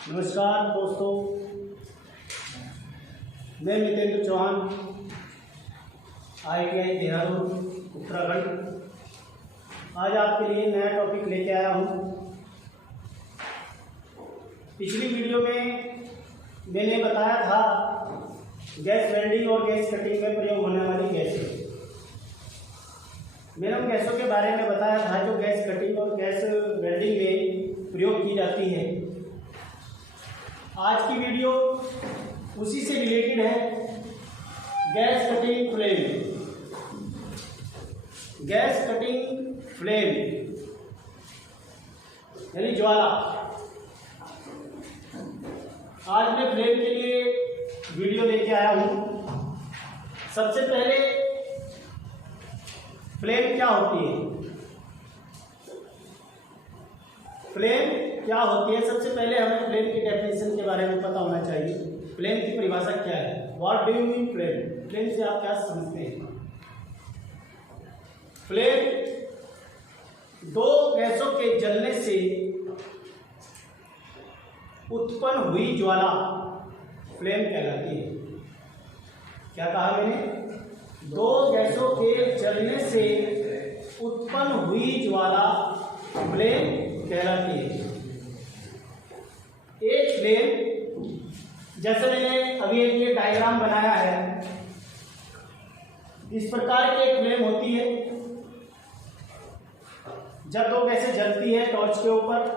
नमस्कार दोस्तों, मैं मितेंद्र चौहान, ITI देहरादून उत्तराखंड। आज आपके लिए नया टॉपिक लेके आया हूँ। पिछली वीडियो में मैंने बताया था गैस वेल्डिंग और गैस कटिंग में प्रयोग होने वाली गैसें। मैंने उन गैसों के बारे में बताया था जो गैस कटिंग और गैस वेल्डिंग में प्रयोग की जाती है। आज की वीडियो उसी से रिलेटेड है, gas cutting flame. Gas cutting flame यानी ज्वाला। आज मैं फ्लेम के लिए वीडियो लेके आया हूं। सबसे पहले फ्लेम क्या होती है? फ्लेम क्या होती है? सबसे पहले हमें फ्लेम की डेफिनेशन के बारे में पता होना चाहिए। फ्लेम की परिभाषा क्या है? What do you mean flame? Flame से आप क्या समझते हैं? फ्लेम दो गैसों के जलने से उत्पन्न हुई ज्वाला फ्लेम कहलाती है। क्या कहा मैंने? दो गैसों के जलने से उत्पन्न हुई ज्वाला फ्लेम कहलाती है। एक फ्लेम, जैसे मैंने अभी एक डायग्राम बनाया है, इस प्रकार की एक फ्लेम होती है। जब दो गैसें जलती है टॉर्च के ऊपर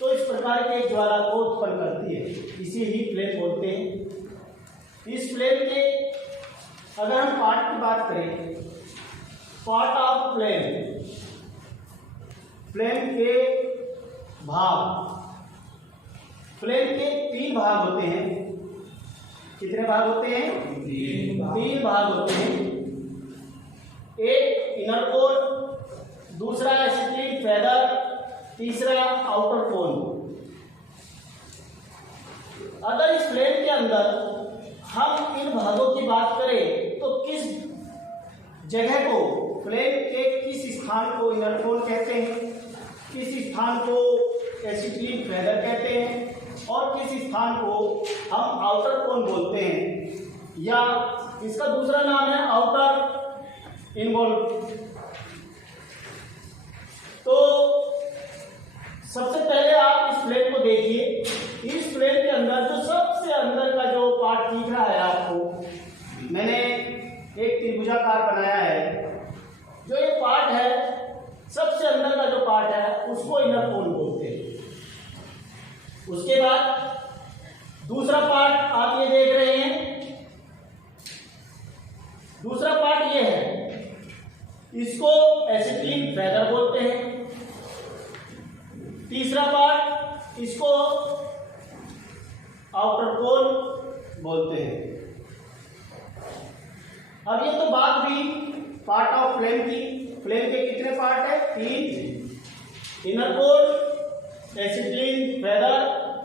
तो इस प्रकार की एक ज्वाला को उत्पन्न करती है, इसी ही फ्लेम बोलते हैं। इस फ्लेम के अगर हम पार्ट की बात करें, पार्ट ऑफ फ्लेम, फ्लेम के भाग। फ्लेम के तीन भाग होते हैं। कितने भाग होते हैं? तीन भाग होते हैं। एक इनर कोर, दूसरा एसिटिक फेदर, तीसरा आउटर कोन। अगर इस फ्लेम के अंदर हम इन भागों की बात करें तो किस जगह को, फ्लेम के किस स्थान को इनर कोन कहते हैं, किस स्थान को एसिटिक फेदर कहते हैं और किस स्थान को हम आउटर कोन बोलते हैं, या इसका दूसरा नाम है आउटर इनवॉल्व। तो सबसे पहले आप इस फ्लेम को देखिए। इस फ्लेम के अंदर जो सबसे अंदर का जो पार्ट दिख रहा है आपको, मैंने एक त्रिभुजाकार बनाया है। जो ये पार्ट है, सबसे अंदर का जो पार्ट है उसको इनर कोन बोलते हैं। उसके बाद दूसरा पार्ट आप ये देख रहे हैं, दूसरा पार्ट ये है, इसको एसिटिक फेदर बोलते हैं। तीसरा पार्ट इसको आउटर कोन बोलते हैं। अब ये तो बात हुई पार्ट ऑफ फ्लेम की। फ्लेम के कितने पार्ट है? तीन, इनर कोन, एसिटिक फेदर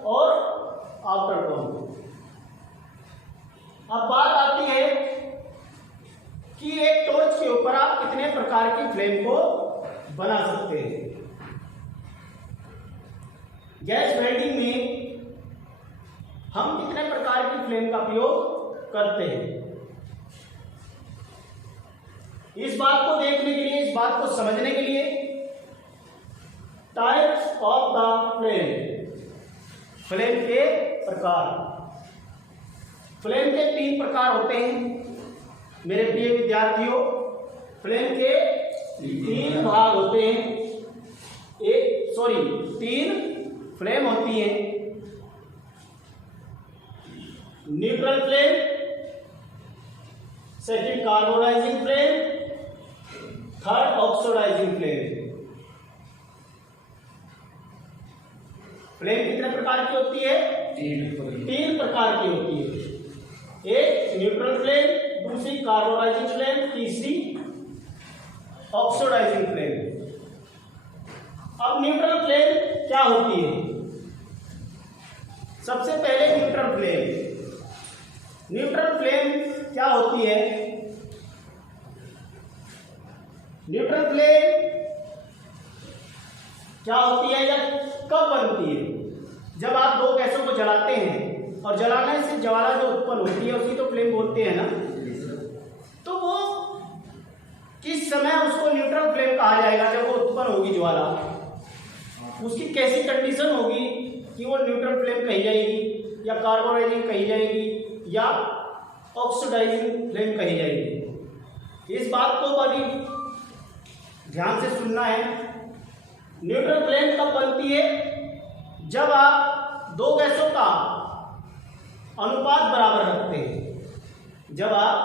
और आउटर कोन। अब बात आती है कि एक टॉर्च के ऊपर आप कितने प्रकार की फ्लेम को बना सकते हैं। गैस वेल्डिंग में हम कितने प्रकार की फ्लेम का उपयोग करते हैं? इस बात को देखने के लिए, इस बात को समझने के लिए, types of the flame, flame के प्रकार। फ्लेम के तीन प्रकार होते हैं मेरे प्रिय विद्यार्थियों। फ्लेम के तीन भाग होते हैं। तीन फ्लेम होती है। Neutral flame, second carbonising flame, third oxidising flame. Flame कितने प्रकार की होती है? तीन प्रकार की होती है। एक न्यूट्रल फ्लेम, दूसरी कार्बोनाइजिंग फ्लेम, तीसरी ऑक्सीडाइजिंग फ्लेम। अब न्यूट्रल फ्लेम क्या होती है? सबसे पहले न्यूट्रल फ्लेम। न्यूट्रल फ्लेम क्या होती है? न्यूट्रल फ्लेम क्या होती है या कब बनती है? जब आप दो गैसों को जलाते हैं और जलाने से ज्वाला जो उत्पन्न होती है उसी तो फ्लेम बोलते हैं ना, तो वो किस समय उसको न्यूट्रल फ्लेम कहा जाएगा जब वो उत्पन्न होगी ज्वाला, उसकी कैसी कंडीशन होगी कि वो न्यूट्रल फ्लेम कही जाएगी या कार्बोराइजिंग कही जाएगी या ऑक्सीडाइजिंग फ्लेम कही जाएगी। इस बात को बड़ी ध्यान से सुनना है। न्यूट्रल फ्लेम कब बनती है? जब आप दो गैसों का अनुपात बराबर रखते हैं। जब आप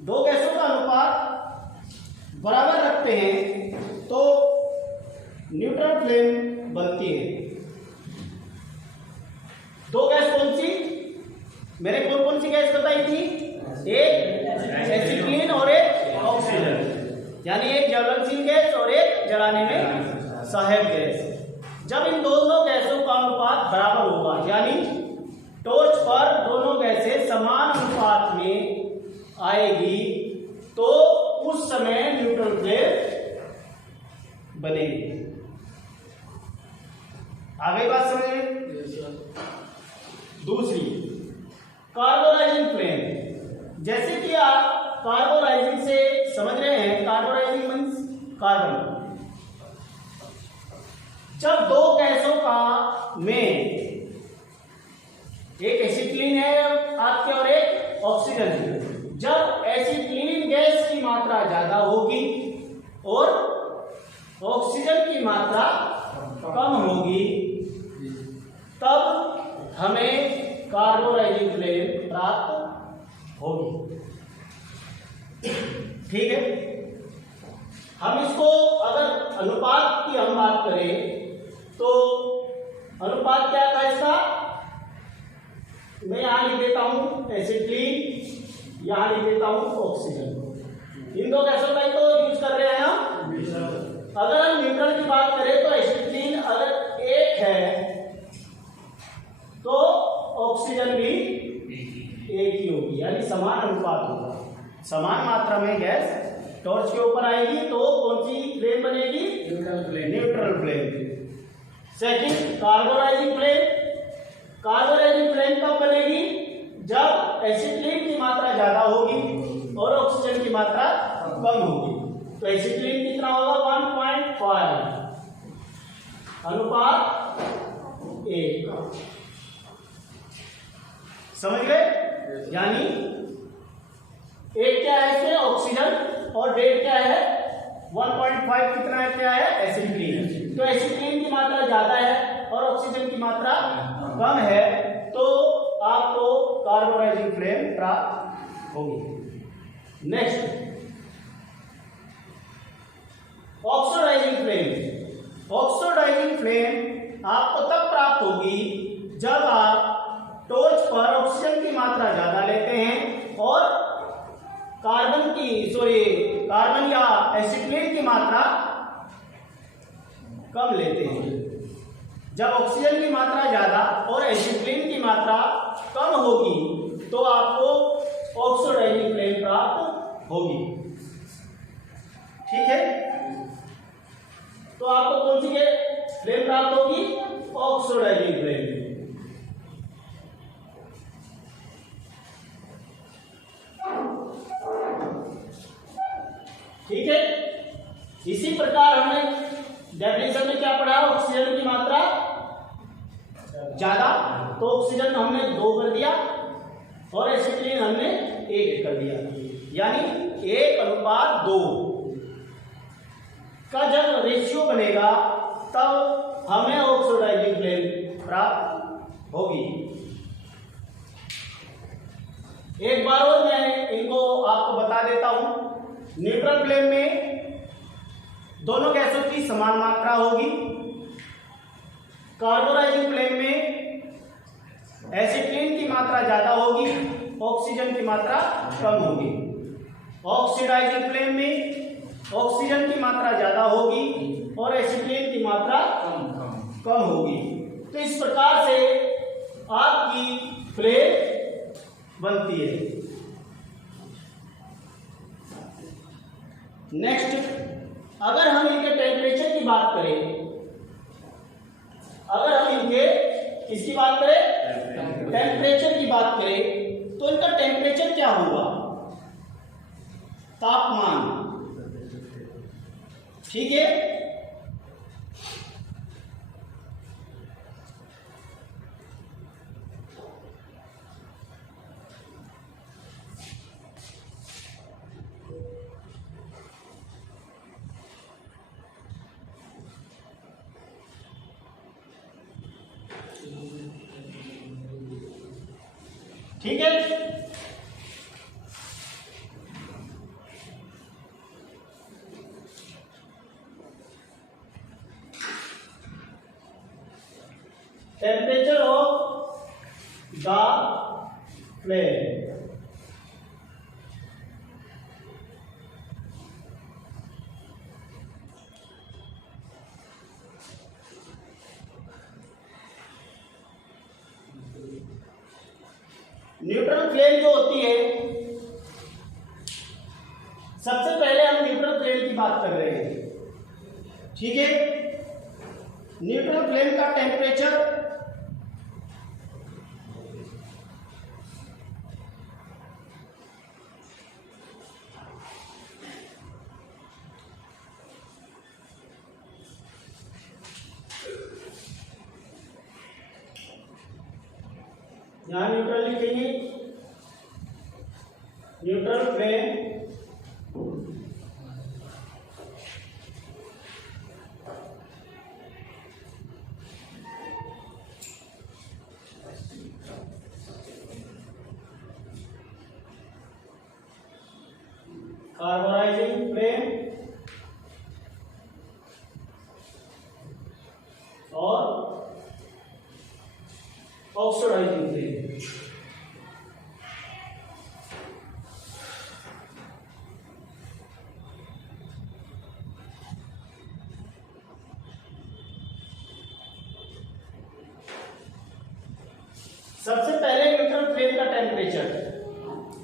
दो गैसों का अनुपात बराबर रखते हैं तो न्यूट्रल फ्लेम बनती है। दो गैस कौन सी? मैंने कौन कौन सी गैस बताई थी? एक एसिटिलीन और एक ऑक्सीजन, यानी एक ज्वलनशील गैस और एक जलाने में सहायक गैस। जब इन दोनों गैसों का अनुपात बराबर होगा, यानी टॉर्च पर दोनों गैसें समान अनुपात में आएगी, तो उस समय न्यूट्रल फ्लेम बनेगी। आगे बात समझिए। दूसरी कार्बोराइजिंग फ्लेम। जैसे कि आप कार्बोराइजिंग से समझ रहे हैं, कार्बोराइजिंग मीन्स कार्बन। जब दो गैसों का में एक एसिटिलीन है आपके और एक ऑक्सीजन है, जब एसिटिलीन गैस की मात्रा ज्यादा होगी और ऑक्सीजन की मात्रा कम होगी, तब हमें कार्बोराइजिंग फ्लेम प्राप्त होगी। ठीक है। हम इसको अगर अनुपात की हम बात करें तो अनुपात क्या था इसका? मैं यहां लिख देता हूं एसिटिलीन, यहां लिख देता हूं ऑक्सीजन। इन दो गैसों का ही तो यूज कर रहे हैं हम। अगर हम न्यूट्रल की बात करें तो एसिटिलीन अगर एक है तो ऑक्सीजन भी एक ही होगी, यानी समान अनुपात होगा। समान मात्रा में गैस टॉर्च के ऊपर आएगी तो कौन सी फ्लेम बनेगी? Neutral flame. Second, carburising flame. Carburising flame कब बनेगी? जब एसिटिलीन की मात्रा ज्यादा होगी और ऑक्सीजन की मात्रा कम होगी। तो एसिटिलीन कितना होगा? 1.5 अनुपात 1। समझ गए? यानी एक क्या है इसमें? ऑक्सीजन, और डेढ़ क्या है? 1.5 कितना है? क्या है? एसिटिलीन। तो एसिटिलीन की मात्रा ज्यादा है और ऑक्सीजन की मात्रा कम है, तो आपको कार्बोराइजिंग फ्लेम प्राप्त होगी। Next, oxidising flame. Oxidising flame आपको तब प्राप्त होगी जब आप टॉर्च पर ऑक्सीजन की मात्रा ज्यादा लेते हैं और कार्बन या एसिटिलीन की मात्रा कम लेते हैं। जब ऑक्सीजन की मात्रा ज्यादा और एसिटिलीन की मात्रा कम होगी तो आपको ऑक्सीडाइजिंग फ्लेम प्राप्त होगी। ठीक है। तो आपको कौन सी फ्लेम प्राप्त होगी? Oxidising flame. ठीक है। इसी प्रकार हमने डेफिनेशन में क्या पढ़ा? ऑक्सीजन की मात्रा ज्यादा, तो ऑक्सीजन हमने 2 कर दिया और एसिटिलीन हमने 1 कर दिया, यानी 1:2 का जब रेशियो बनेगा तब हमें ऑक्सीडाइजिंग फ्लेम प्राप्त होगी। एक बार और मैं इनको आपको बता देता हूं। न्यूट्रल फ्लेम में दोनों गैसों की समान मात्रा होगी। कार्बोराइजिंग फ्लेम में एसिटिलीन की मात्रा ज्यादा होगी, ऑक्सीजन की मात्रा कम होगी। ऑक्सीडाइजिंग फ्लेम में ऑक्सीजन की मात्रा ज्यादा होगी और एसिटिलीन की मात्रा कम होगी। तो इस प्रकार से आपकी फ्लेम बनती है। नेक्स्ट, अगर हम इनके टेम्परेचर की बात करें, अगर हम इनके किसकी बात करें? टेम्परेचर की बात करें तो इनका टेम्परेचर क्या होगा? तापमान, ठीक है। ठीक है, temperature of the flame, neutral flame जो होती है, सबसे पहले हम न्यूट्रल फ्लेम की बात कर रहे हैं, ठीक है। न्यूट्रल फ्लेम का टेम्परेचर यहां न्यूट्रल लिखेंगे, न्यूट्रल फ्लेम कार्बोनाइजिंग फ्लेम और ऑक्सीडाइजिंग फ्लेम। सबसे पहले न्यूट्रल फ्लेम का टेम्परेचर,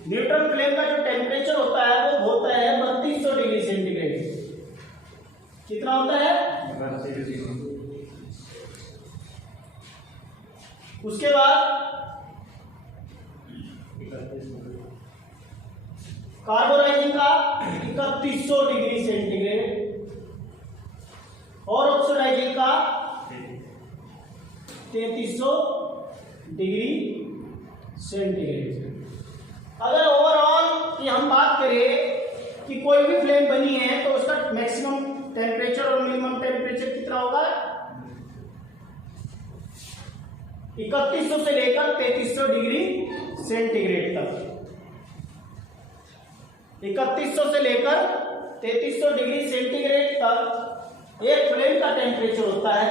न्यूट्रल फ्लेम का जो टेम्परेचर होता है वो होता है 3200 डिग्री सेंटीग्रेड। कितना होता है? 3200। उसके बाद कार्बोनाइजिंग का 3100 डिग्री सेंटीग्रेड और ऑक्सीडाइजिंग का 3300 डिग्री सेंटीग्रेड। अगर ओवरऑल की हम बात करें कि कोई भी फ्लेम बनी है तो उसका मैक्सिमम टेम्परेचर और मिनिमम टेम्परेचर कितना होगा? 3100 से लेकर 3300 डिग्री सेंटीग्रेड तक। 3100 से लेकर 3300 डिग्री सेंटीग्रेड तक एक फ्लेम का टेम्परेचर होता है।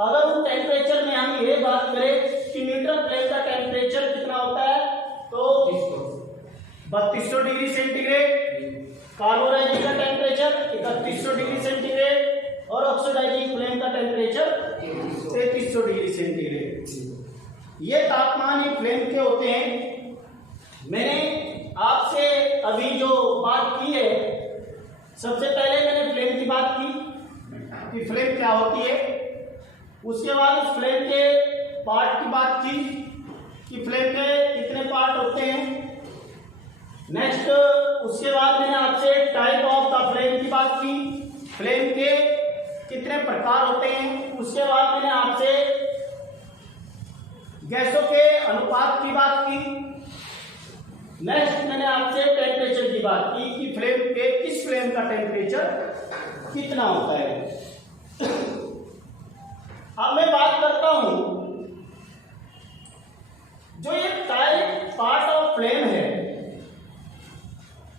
अगर उस टेम्परेचर में हम ये बात करें कि न्यूट्रल फ्लेम का टेम्परेचर कितना होता है तो 3200 डिग्री सेंटीग्रेड, कार्बोनाइजिंग का टेम्परेचर 3100 डिग्री सेंटीग्रेड और ऑक्सीडाइजिंग फ्लेम का टेम्परेचर 3300 डिग्री सेंटीग्रेड। ये तापमान एक फ्लेम के होते हैं। मैंने आपसे अभी जो बात की है, सबसे पहले मैंने फ्लेम की बात की कि फ्लेम क्या होती है, उसके बाद उस फ्लेम के पार्ट की बात की कि फ्लेम के कितने पार्ट होते हैं। नेक्स्ट उसके बाद मैंने आपसे टाइप ऑफ द फ्लेम की बात की, फ्लेम के कितने प्रकार होते हैं। उसके बाद मैंने आपसे गैसों के अनुपात की बात की। नेक्स्ट मैंने आपसे टेम्परेचर की बात की कि फ्लेम के किस फ्लेम का टेम्परेचर कितना होता है। अब मैं बात करता हूं जो ये टाइप पार्ट ऑफ फ्लेम है,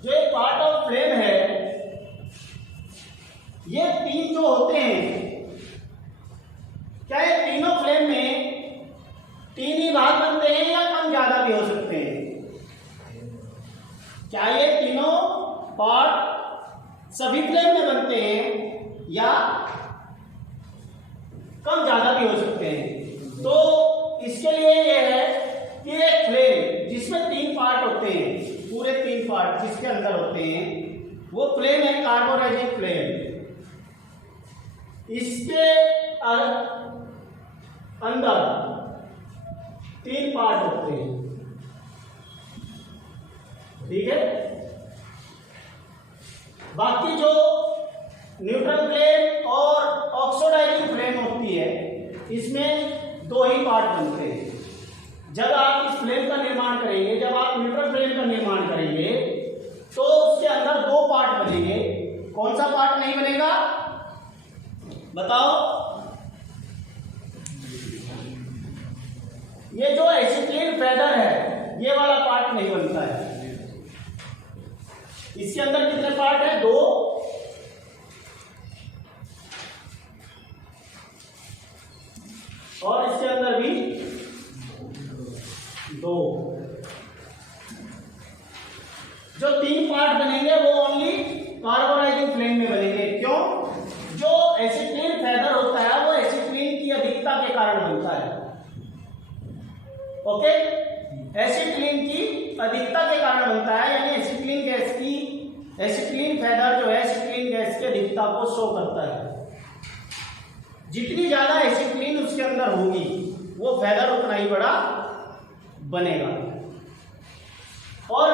जो ये पार्ट ऑफ फ्लेम है, ये तीन जो होते हैं, क्या ये तीनों फ्लेम में तीन ही भाग बनते हैं या कम ज्यादा भी हो सकते हैं? क्या ये तीनों पार्ट सभी फ्लेम में बनते हैं या कम ज्यादा भी हो सकते हैं? तो इसके लिए ये है कि एक फ्लेम जिसमें तीन पार्ट होते हैं, पूरे तीन पार्ट जिसके अंदर होते हैं, वो फ्लेम है कार्बोनाइजिंग फ्लेम। इसके अंदर तीन पार्ट होते हैं, ठीक है। बाकी जो न्यूट्रल प्लेन और ऑक्सीडाइजिंग प्लेन होती है, इसमें दो ही पार्ट बनते हैं। जब आप इस प्लेन का निर्माण करेंगे, जब आप न्यूट्रल प्लेन का निर्माण करेंगे, तो उसके अंदर दो पार्ट बनेंगे। कौन सा पार्ट नहीं बनेगा बताओ? ये जो एसिटिलीन फेदर है, ये वाला पार्ट नहीं बनता है। इसके अंदर कितने पार्ट है? दो। और इसके अंदर भी दो। जो तीन पार्ट बनेंगे वो ओनली कार्बोनाइजिंग प्लेन में बनेंगे। क्यों? जो एसिटिलीन फेदर होता है वो एसिटिलीन की अधिकता के कारण बनता है। ओके, एसिटिलीन की अधिकता के कारण बनता है, यानी एसिटिलीन गैस की, एसिटिलीन फेदर जो है एसिटिलीन गैस की अधिकता को शो करता है। जितनी ज्यादा एसिटिलीन उसके अंदर होगी, वो फेदर उतना ही बड़ा बनेगा। और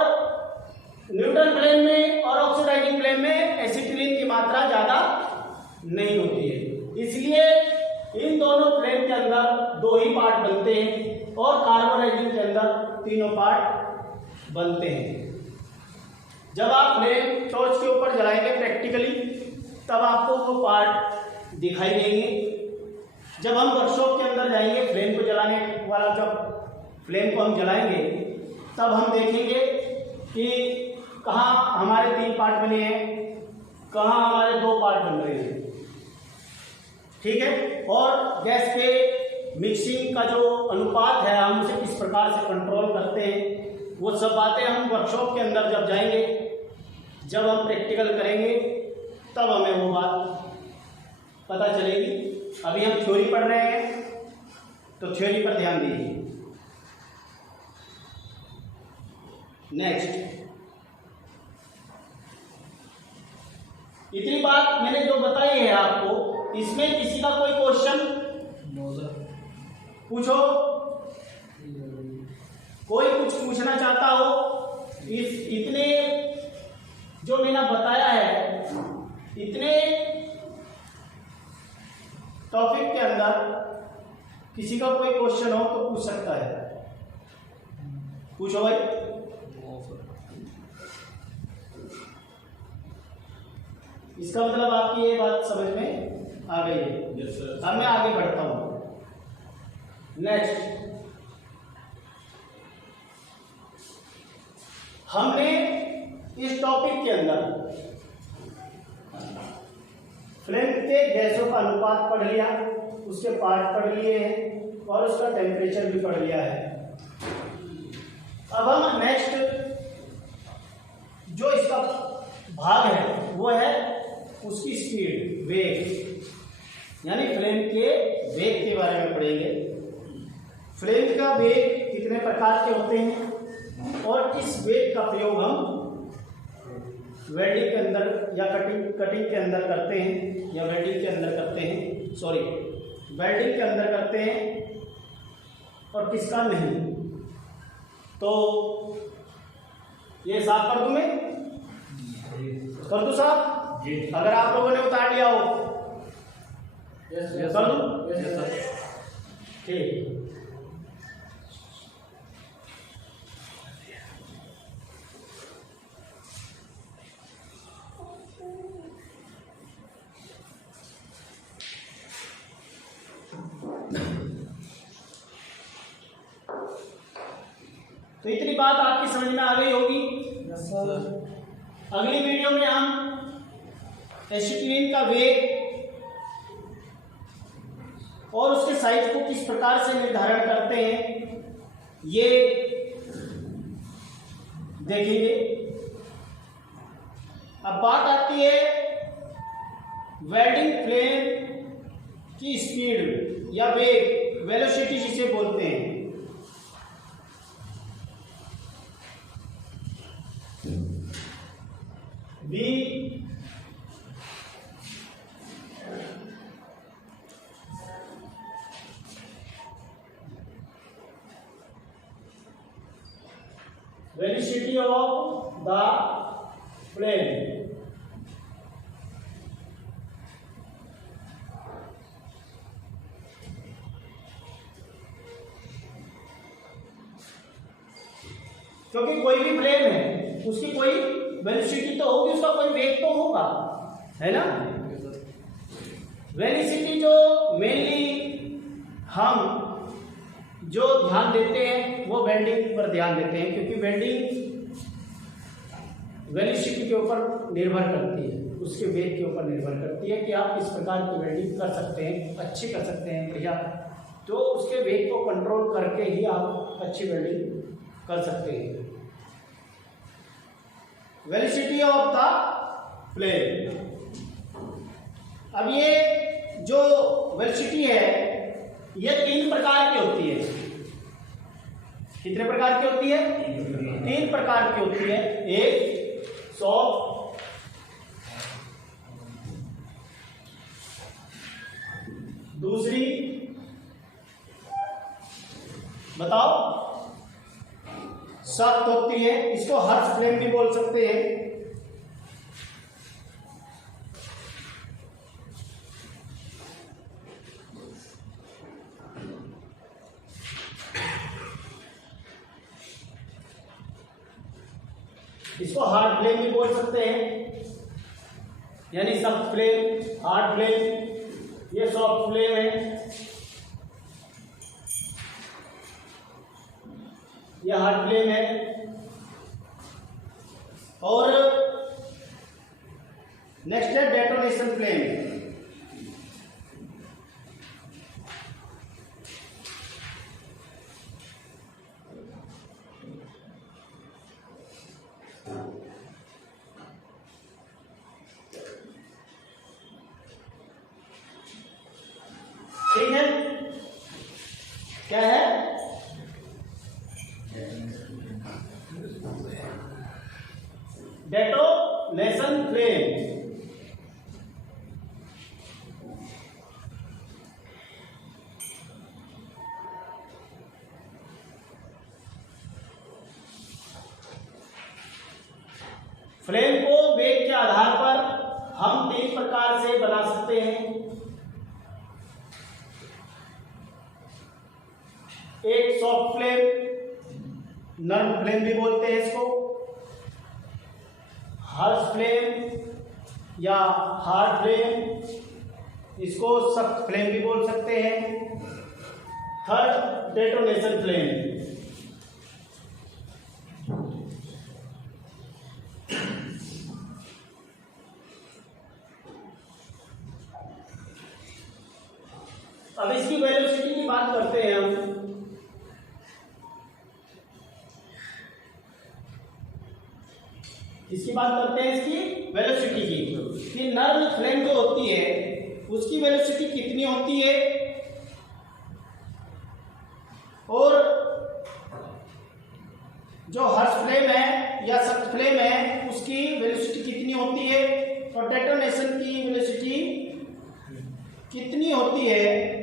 न्यूट्रल प्लेन में और ऑक्सीडाइजिंग प्लेन में एसिटिलीन की मात्रा ज्यादा नहीं होती है, इसलिए इन दोनों प्लेन के अंदर दो ही पार्ट बनते हैं और कार्बोनाइजिंग के अंदर तीनों पार्ट बनते हैं। जब आप प्लेन टॉर्च के ऊपर जलाएंगे प्रैक्टिकली, तब आपको वो पार्ट दिखाई देंगे। जब हम वर्कशॉप के अंदर जाएंगे, फ्लेम को जलाने वाला जब फ्लेम को हम जलाएंगे, तब हम देखेंगे कि कहाँ हमारे तीन पार्ट बने हैं, कहाँ हमारे दो पार्ट बन रहे हैं, ठीक है। और गैस के मिक्सिंग का जो अनुपात है, हम उसे किस प्रकार से कंट्रोल करते हैं, वो सब बातें हम वर्कशॉप के अंदर जब जाएंगे, जब हम प्रैक्टिकल करेंगे, तब हमें वो बात पता चलेगी। अभी हम थ्योरी पढ़ रहे हैं, तो थ्योरी पर ध्यान दीजिए। नेक्स्ट, इतनी बात मैंने जो बताई है आपको, इसमें किसी का कोई क्वेश्चन पूछो? कोई कुछ पूछना चाहता हो? इस इतने जो मैंने बताया है, इतने टॉपिक के अंदर किसी का कोई क्वेश्चन हो तो पूछ सकता है। पूछो भाई। इसका मतलब आपकी ये बात समझ में आ गई है। yes, अब मैं आगे बढ़ता हूं। नेक्स्ट, हमने इस टॉपिक के अंदर फ्लेम के गैसों का अनुपात पढ़ लिया, उसके पार्ट पढ़ लिए हैं और उसका टेम्परेचर भी पढ़ लिया है। अब हम नेक्स्ट जो इसका भाग है वो है उसकी स्पीड, वेग, यानी फ्लेम के वेग के बारे में पढ़ेंगे। फ्लेम का वेग कितने प्रकार के होते हैं और इस वेग का प्रयोग हम वेल्डिंग के अंदर या कटिंग के अंदर करते हैं, या वेल्डिंग के अंदर करते हैं, सॉरी वेल्डिंग के अंदर करते हैं, और किसका नहीं। तो ये साफ कर दूं मैं? कर दूं साफ? अगर आप लोगों ने उतार लिया हो कर दूं? ठीक। तो इतनी बात आपकी समझ में आ गई होगी। अगली वीडियो में हम एसिटिलीन का वेग और उसके साइज को किस प्रकार से निर्धारण करते हैं ये देखेंगे। अब बात आती है वेल्डिंग फ्लेम की स्पीड या वेग, वेलोसिटी जिसे बोलते हैं। V velocity of the flame. क्योंकि कोई भी फ्लेम है उसकी कोई वेलोसिटी तो होगी, उसका कोई वेग तो होगा, है ना। वेलोसिटी जो मेनली हम जो ध्यान देते हैं वो बेंडिंग पर ध्यान देते हैं, क्योंकि बेंडिंग वेलोसिटी के ऊपर निर्भर करती है, उसके वेग के ऊपर निर्भर करती है कि आप किस प्रकार की बेंडिंग कर सकते हैं, अच्छी कर सकते हैं बढ़िया, तो उसके वेग को कंट्रोल करके ही आप अच्छी बेंडिंग कर सकते हैं। Velocity of the flame. अब ये जो वेलोसिटी है ये 3 प्रकार की होती है। कितने प्रकार की होती है? 3 प्रकार की होती है। एक सॉफ्ट, दूसरी बताओ सख्त होती है, इसको हर्ट्ज फ्लेम भी बोल सकते हैं। इसको हार्ड फ्लेम भी बोल सकते हैं, यानी सख्त फ्लेम, हार्ड फ्लेम। ये सॉफ्ट फ्लेम है, ये हार्ड फ्लेम है। और नेक्स्ट है डेटोनेशन फ्लेम। ठीक है, क्या है? Detonation flame. फ्लेम को वेग के आधार पर हम 3 प्रकार से बना सकते हैं। एक सॉफ्ट फ्लेम, नर्म फ्लेम भी बोलते हैं इसको, हार्श फ्लेम या हार्ड फ्लेम, इसको सख्त फ्लेम भी बोल सकते हैं। Third detonation flame. अब इसकी वेलोसिटी की बात करते हैं हम। इसकी बात करते हैं इसकी वेलोसिटी की, कि नर्म फ्लेम जो होती है उसकी वेलोसिटी कितनी होती है और जो हर्ष फ्लेम है या सख्त फ्लेम है उसकी वेलोसिटी कितनी होती है, और डेटोनेशन की वेलोसिटी कितनी होती है।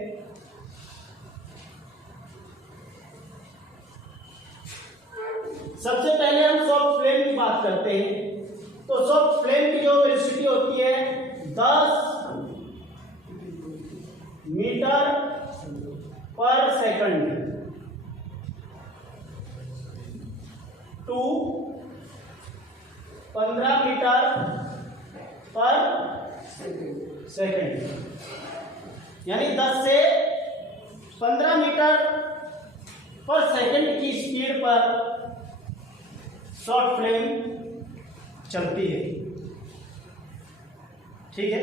सबसे पहले हम सॉफ्ट फ्लेम की बात करते हैं। तो सॉफ्ट फ्लेम की जो वेलोसिटी होती है 10 मीटर पर सेकंड टू 15 मीटर पर सेकंड, यानी 10 से 15 मीटर पर सेकंड की स्पीड पर शॉर्ट फ्लेम चलती है। ठीक है,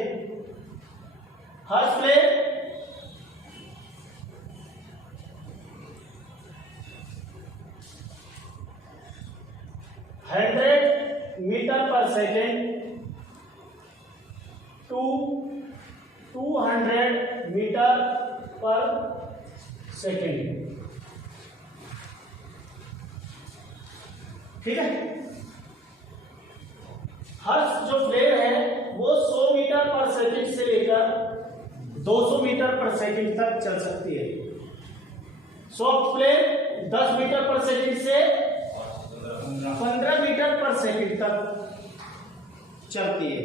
हर्ष फ्लेम 100 मीटर पर सेकेंड टू 200 मीटर पर सेकेंड। ठीक है, हर्ष जो फ्लेम है वो 100 मीटर पर सेकंड से लेकर 200 मीटर पर सेकंड तक चल सकती है। सॉफ्ट फ्लेम 10 मीटर पर सेकंड से 15 मीटर पर सेकंड तक चलती है।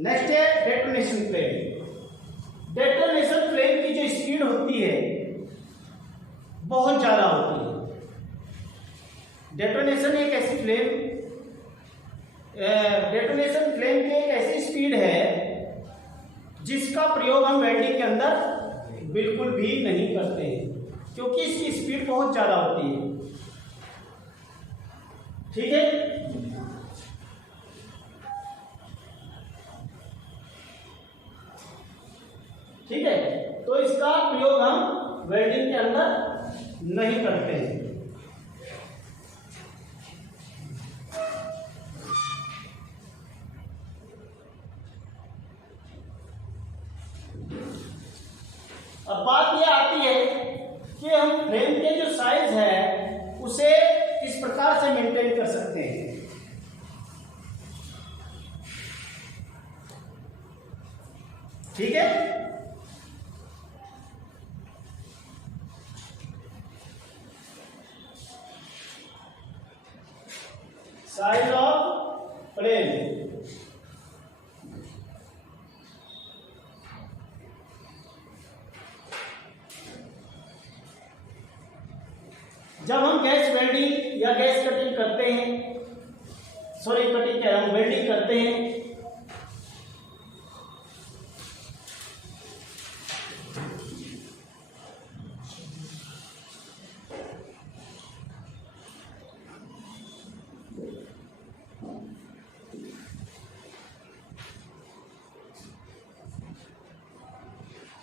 नेक्स्ट है डेटोनेशन फ्लेम। डेटोनेशन फ्लेम की जो स्पीड होती है बहुत ज्यादा होती है। डेटोनेशन की एक ऐसी स्पीड है जिसका प्रयोग हम वेल्डिंग के अंदर बिल्कुल भी नहीं करते हैं, क्योंकि इसकी स्पीड बहुत ज्यादा होती है। ठीक है, ठीक है, तो इसका प्रयोग हम वेल्डिंग के अंदर नहीं करते हैं। अब बात यह आती है कि हम फ्रेम के जो साइज है उसे किस प्रकार से मेंटेन कर सकते हैं। ठीक है, साइज ऑफ फ्रेम। जब हम गैस वेल्डिंग या गैस कटिंग करते हैं, कटिंग कह रहा हूं, वेल्डिंग करते हैं,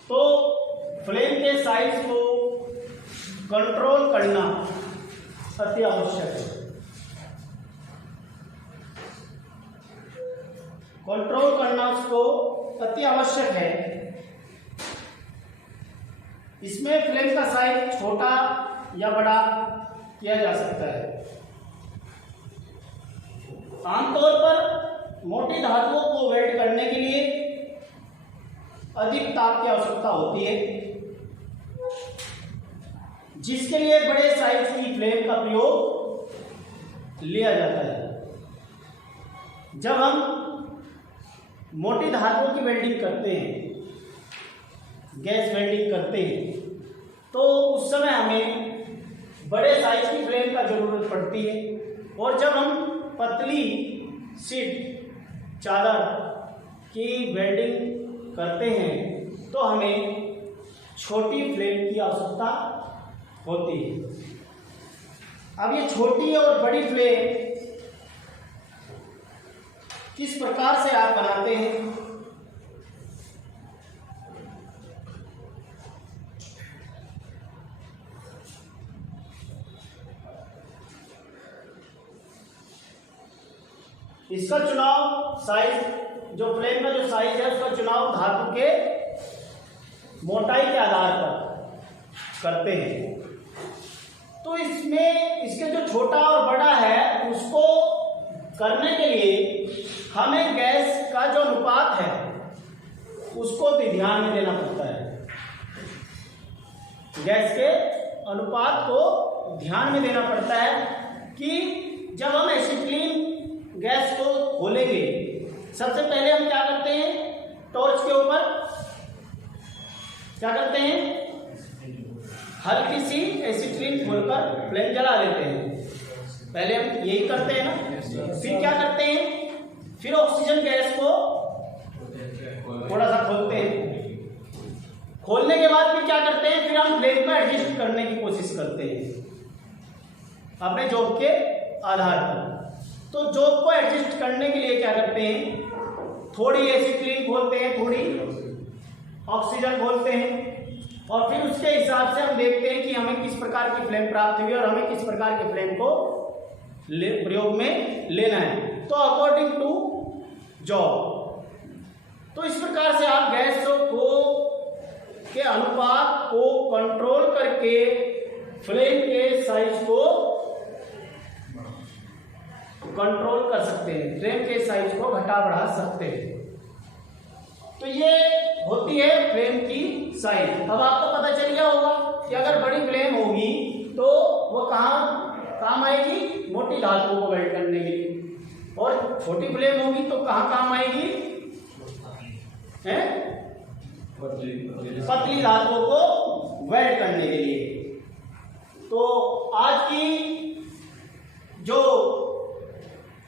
तो फ्लेम के साइज को कंट्रोल करना अति आवश्यक है। कंट्रोल करना उसको अति आवश्यक है। इसमें फ्लेम का साइज छोटा या बड़ा किया जा सकता है। आमतौर पर मोटी धातुओं को वेल्ड करने के लिए अधिक ताप की आवश्यकता होती है, जिसके लिए बड़े साइज की फ्लेम का प्रयोग लिया जाता है। जब हम मोटी धातुओं की वेल्डिंग करते हैं, गैस वेल्डिंग करते हैं, तो उस समय हमें बड़े साइज की फ्लेम का जरूरत पड़ती है। और जब हम पतली शीट चादर की वेल्डिंग करते हैं तो हमें छोटी फ्लेम की आवश्यकता होती है। अब ये छोटी और बड़ी फ्लेम किस प्रकार से आप बनाते हैं? इसका चुनाव साइज, जो फ्लेम का जो साइज है उसका चुनाव धातु के मोटाई के आधार पर करते हैं। तो इसमें इसके जो छोटा और बड़ा है उसको करने के लिए हमें गैस का जो अनुपात है उसको भी ध्यान में देना पड़ता है। गैस के अनुपात को ध्यान में देना पड़ता है कि जब हम एसिटिलीन गैस को खोलेंगे, सबसे पहले हम क्या करते हैं, टॉर्च के ऊपर क्या करते हैं, हल्की सी एसिटिलीन खोलकर फ्लेम जला देते हैं। पहले हम यही करते हैं ना। फिर क्या करते हैं, फिर ऑक्सीजन गैस को थोड़ा सा खोलते हैं। खोलने के बाद फिर क्या करते हैं, फिर हम फ्लेम को एडजस्ट करने की कोशिश करते हैं अपने जॉब के आधार पर। तो जॉब को एडजस्ट करने के लिए क्या करते हैं, थोड़ी एसिटिलीन खोलते हैं, थोड़ी ऑक्सीजन खोलते हैं, और फिर उसके हिसाब से हम देखते हैं कि हमें किस प्रकार की फ्लेम प्राप्त हुई और हमें किस प्रकार की फ्लेम को प्रयोग में लेना है। तो अकॉर्डिंग टू जॉब, तो इस प्रकार से आप गैस को के अनुपात को कंट्रोल करके फ्लेम के साइज को कंट्रोल कर सकते हैं, फ्लेम के साइज को घटा बढ़ा सकते हैं। तो ये होती है फ्लेम की साइज। अब आपको पता चल गया होगा कि अगर बड़ी फ्लेम होगी तो वो कहाँ काम आएगी मोटी धातुओं को वेल्ड करने के लिए, और छोटी फ्लेम होगी तो कहाँ काम आएगी, हैं, पतली धातुओं को वेल्ड करने के लिए। तो आज की जो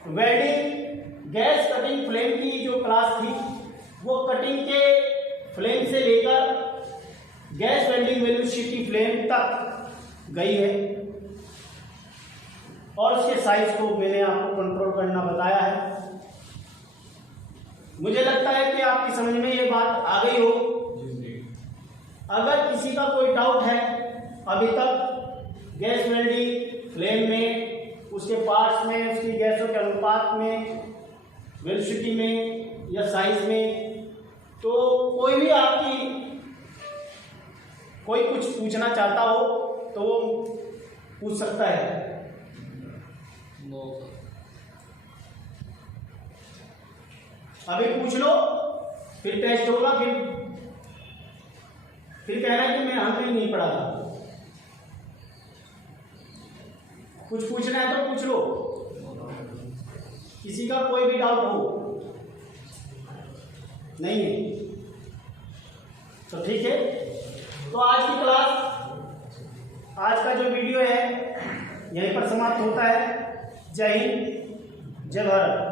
वेल्डिंग गैस कटिंग फ्लेम की जो क्लास थी वो कटिंग के फ्लेम से लेकर गैस वेल्डिंग वेलोसिटी फ्लेम तक गई है, और उसके साइज को मैंने आपको कंट्रोल करना बताया है। मुझे लगता है कि आपकी समझ में ये बात आ गई हो। अगर किसी का कोई डाउट है अभी तक गैस वेल्डिंग फ्लेम में, उसके पार्ट्स में, उसकी गैसों के अनुपात में, वेलोसिटी में या साइज में, तो कोई भी आपकी कोई कुछ पूछना चाहता हो तो वो पूछ सकता है। अभी पूछ लो, फिर टेस्ट होगा, फिर कहना है कि मैं हमने नहीं पढ़ा था। कुछ पूछना है तो पूछ लो, किसी का कोई भी डाउट हो। नहीं है तो ठीक है। तो आज की क्लास, आज का जो वीडियो है यहीं पर समाप्त होता है। जय हिंद, जय भारत।